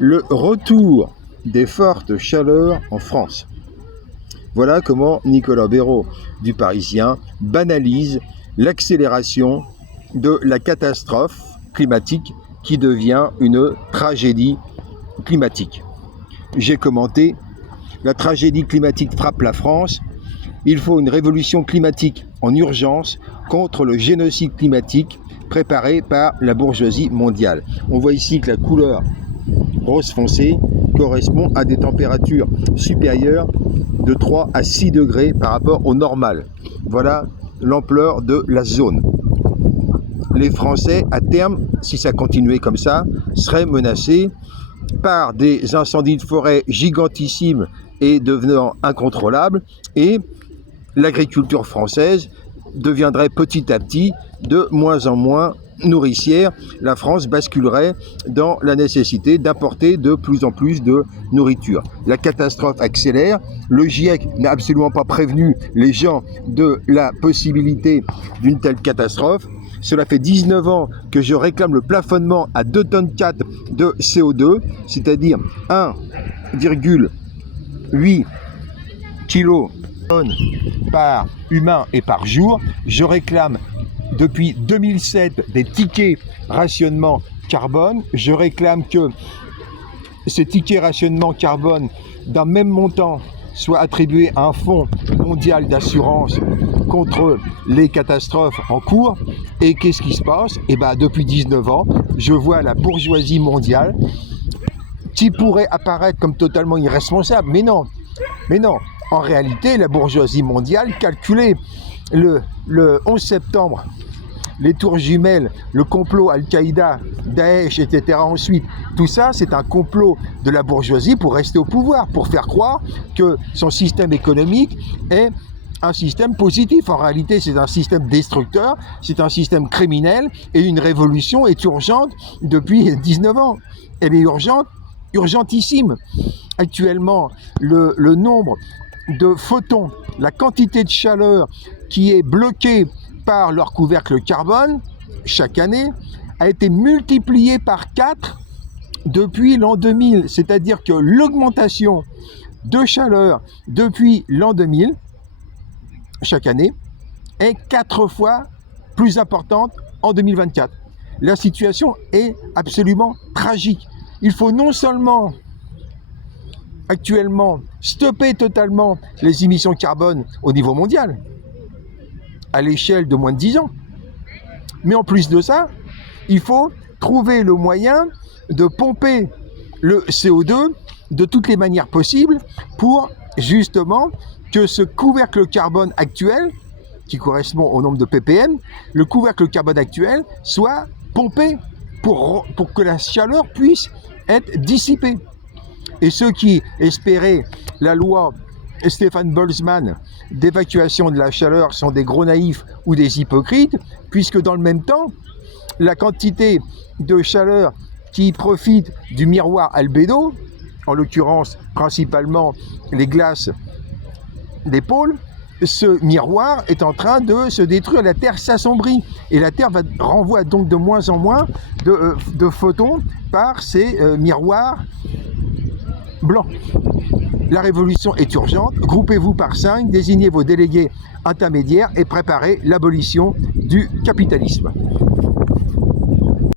Le retour des fortes chaleurs en France. Voilà comment Nicolas Béraud du Parisien banalise l'accélération de la catastrophe climatique qui devient une tragédie climatique. J'ai commenté: la tragédie climatique frappe la France. Il faut une révolution climatique en urgence contre le génocide climatique préparé par la bourgeoisie mondiale. On voit ici que la couleur rose foncé correspond à des températures supérieures de 3 à 6 degrés par rapport au normal. Voilà l'ampleur de la zone. Les Français, à terme, si ça continuait comme ça, seraient menacés par des incendies de forêt gigantissimes et devenant incontrôlables, et l'agriculture française deviendrait petit à petit de moins en moins nourricière. La France basculerait dans la nécessité d'importer de plus en plus de nourriture. La catastrophe accélère. Le GIEC n'a absolument pas prévenu les gens de la possibilité d'une telle catastrophe. Cela fait 19 ans que je réclame le plafonnement à 2,4 tonnes de CO2, c'est-à-dire 1,8 kg par humain et par jour. Je réclame depuis 2007 des tickets rationnement carbone. Je réclame que ces tickets rationnement carbone d'un même montant soient attribués à un fonds mondial d'assurance contre les catastrophes en cours. Et qu'est-ce qui se passe? Eh bien, depuis 19 ans, je vois la bourgeoisie mondiale qui pourrait apparaître comme totalement irresponsable. Mais non. En réalité, la bourgeoisie mondiale calculait le 11 septembre, les tours jumelles, le complot Al-Qaïda, Daesh, etc. Ensuite, tout ça, c'est un complot de la bourgeoisie pour rester au pouvoir, pour faire croire que son système économique est un système positif. En réalité, c'est un système destructeur, c'est un système criminel, et une révolution est urgente depuis 19 ans. Elle est urgentissime. Actuellement, le nombre de photons, la quantité de chaleur qui est bloquée par leur couvercle carbone chaque année a été multipliée par 4 depuis l'an 2000. C'est-à-dire que l'augmentation de chaleur depuis l'an 2000, chaque année, est 4 fois plus importante en 2024. La situation est absolument tragique. Il faut non seulement actuellement stopper totalement les émissions de carbone au niveau mondial, à l'échelle de moins de 10 ans. Mais en plus de ça, il faut trouver le moyen de pomper le CO2 de toutes les manières possibles pour justement que ce couvercle carbone actuel, qui correspond au nombre de ppm, le couvercle carbone actuel soit pompé pour que la chaleur puisse être dissipée. Et ceux qui espéraient la loi Stéphane Boltzmann d'évacuation de la chaleur sont des gros naïfs ou des hypocrites, puisque dans le même temps, la quantité de chaleur qui profite du miroir albédo, en l'occurrence principalement les glaces des pôles, ce miroir est en train de se détruire, la Terre s'assombrit, et la Terre renvoie donc de moins en moins de photons par ces miroirs blancs. La révolution est urgente. Groupez-vous par 5, désignez vos délégués intermédiaires et préparez l'abolition du capitalisme.